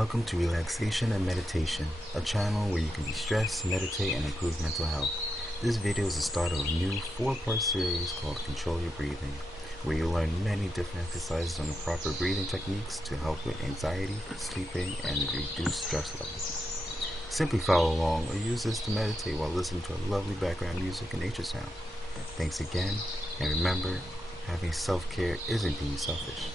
Welcome to Relaxation and Meditation, a channel where you can de-stress, meditate, and improve mental health. This video is the start of a new 4-part series called Control Your Breathing, where you'll learn many different exercises on the proper breathing techniques to help with anxiety, sleeping, and reduce stress levels. Simply follow along or use this to meditate while listening to a lovely background music and nature sound. Thanks again, and remember, having self-care isn't being selfish.